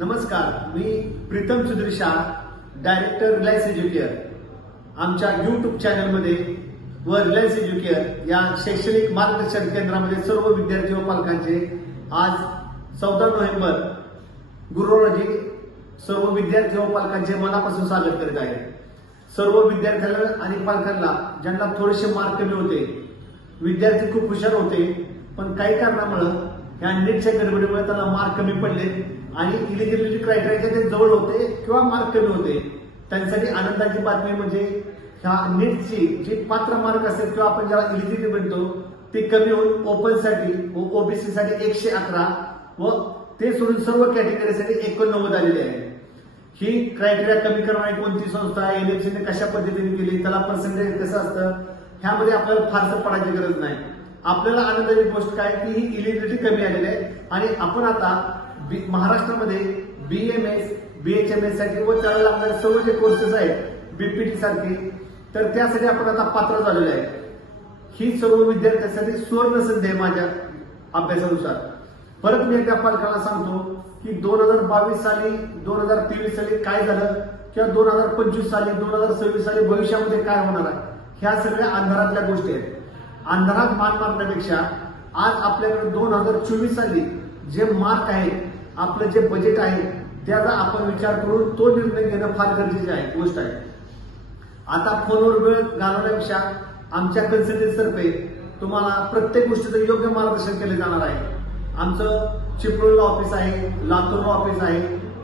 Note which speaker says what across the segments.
Speaker 1: नमस्कार मी Pritam Sudhir Shah director Reliance Educare आमच्या युट्यूब चॅनलमध्ये व रिलायन्स एज्युकेअर या शैक्षणिक मार्गदर्शन केंद्रामध्ये सर्व विद्यार्थी व पालकांचे आज चौदा नोव्हेंबर गुरुवारी सर्व विद्यार्थी व पालकांचे मनापासून स्वागत करीत आहे. सर्व विद्यार्थ्यांना आणि पालकांना ज्यांना थोडेसे मार्क कमी होते विद्यार्थी खूप हुशार होते पण काही कारणामुळं ह्या नीटच्या गडबडीमुळे त्याला मार्क कमी पडले आणि इलिजिबिलिटी क्रायटेरियाच्या ते जवळ होते किंवा मार्क कमी होते. त्यांसाठी आनंदाची बातमी म्हणजे ह्या नीटची जी पात्र मार्क असेल किंवा आपण ज्याला इलिजिबिलिटी म्हणतो ती कमी होऊन ओपनसाठी व ओबीसी साठी एकशे अकरा व ते सोडून सर्व कॅटेगरीसाठी एकोणनव्वद आलेले आहे. ही क्रायटेरिया कमी करणारी कोणती संस्था इलेक्शन कशा पद्धतीने केली त्याला पर्सेंटेज कसं असतं ह्यामध्ये आपल्याला फारसं पडायची गरज नाही. आपल्याला आनंदाची गोष्ट काय की ही इलिजिबिलिटी कमी आलेली आहे. आणि आपण आता बी- महाराष्ट्रामध्ये बीएमएस बीएचएमएससाठी व त्याला लागणारे सर्व जे कोर्सेस आहेत बीपीटी सारखे तर त्यासाठी आपण आता पात्र झालेलो आहे. ही सर्व विद्यार्थ्यांसाठी सुवर्ण संधी आहे माझ्या अभ्यासानुसार. परत मी एकदा पालकांना सांगतो की दोन हजार बावीस साली दोन हजार तेवीस साली काय झालं किंवा दोन हजार पंचवीस साली दोन हजार सव्वीस साली भविष्यामध्ये काय होणार आहे ह्या सगळ्या अंधारातल्या गोष्टी आहेत. अंधारात मान मारण्यापेक्षा आज आपल्याकडे दोन हजार चोवीस साली जे मार्क आहे आपलं जे बजेट आहे त्याचा आपण विचार करून तो निर्णय घेणं फार गरजेचे आहे गोष्ट आहे. आता फोनवर वेळ घालवण्यापेक्षा आमच्या कन्सल्टन्सीतर्फे तुम्हाला प्रत्येक गोष्टीचं योग्य मार्गदर्शन केले जाणार आहे. आमचं चिपळूणला ऑफिस आहे लातूरला ऑफिस आहे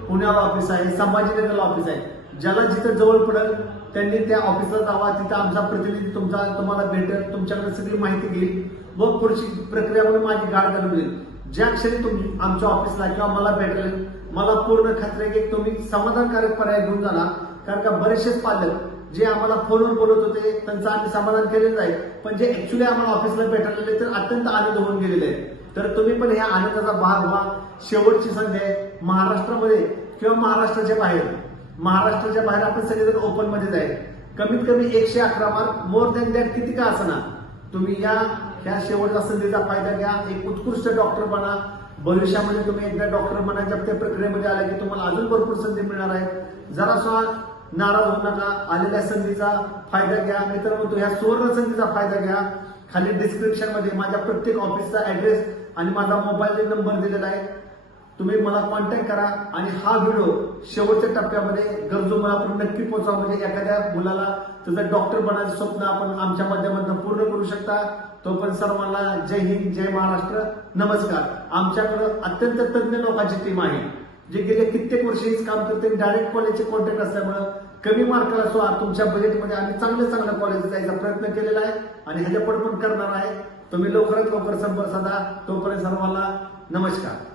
Speaker 1: पुण्याला ऑफिस आहे संभाजीनगरला ऑफिस आहे. ज्याला जिथं जवळ पडेल त्यांनी त्या ऑफिसला जावा तिथं आमचा प्रतिनिधी तुमचा तुम्हाला भेटेल तुमच्याकडे सगळी माहिती घेईल. व पुढची प्रक्रिया म्हणून माझी गाड घालून ज्या क्षणी तुम्ही आमच्या ऑफिसला किंवा मला भेटेल मला पूर्ण खात्री आहे की तुम्ही समाधानकारक पर्याय घेऊन जाणार. कारण का बरेचसेच पालक जे आम्हाला फोनवर बोलत होते त्यांचं आम्ही समाधान केलेलं आहे. पण जे ऍक्च्युली आम्हाला ऑफिसला भेटलेले तर अत्यंत आनंद होऊन गेलेले आहे तर तुम्ही पण ह्या आनंदाचा भाग व्हा. शेवटची संधी आहे महाराष्ट्रामध्ये किंवा महाराष्ट्राच्या बाहेर. महाराष्ट्राच्या बाहेर आपण सगळेजण ओपन मध्येच आहे. कमीत कमी एकशे अकरा मार्क मोर दॅन दॅट किती का असणार तुम्ही या ह्या शेवटच्या संधीचा फायदा घ्या एक उत्कृष्ट डॉक्टर बना. भविष्यामध्ये तुम्ही एकदा डॉक्टर बनायच्या त्या प्रक्रियेमध्ये आला की तुम्हाला अजून भरपूर संधी मिळणार आहे जरा नाराज होऊ नका आलेल्या संधीचा फायदा घ्या. मी तर म्हणतो ह्या सुवर्ण संधीचा फायदा घ्या. खाली डिस्क्रिप्शनमध्ये माझ्या प्रत्येक ऑफिसचा ऍड्रेस आणि माझा मोबाईल नंबर दिलेला आहे तुम्ही मला कॉन्टॅक्ट करा आणि हा व्हिडिओ शेवटच्या टप्प्यामध्ये गरजू मुलापर्यंत नक्की पोहोचा म्हणजे एखाद्या मुलाला त्याचं डॉक्टर बनायचं स्वप्न आपण आमच्या माध्यमातून पूर्ण करू शकता. तोपर्यंत सर्वांना जय हिंद जय महाराष्ट्र नमस्कार. आमच्याकडं अत्यंत तज्ञ लोकांची टीम आहे जे गेले कित्येक वर्ष हेच काम करते. डायरेक्ट कॉलेजचे कॉन्टॅक्ट असल्यामुळं कमी मार्क असो तुमच्या बजेटमध्ये आम्ही चांगल्या चांगल्या कॉलेज जायचा प्रयत्न केलेला आहे आणि ह्याच्या पण करणार आहे. तुम्ही लवकरात लवकर संपर्क साधा. तोपर्यंत सर्वांना नमस्कार.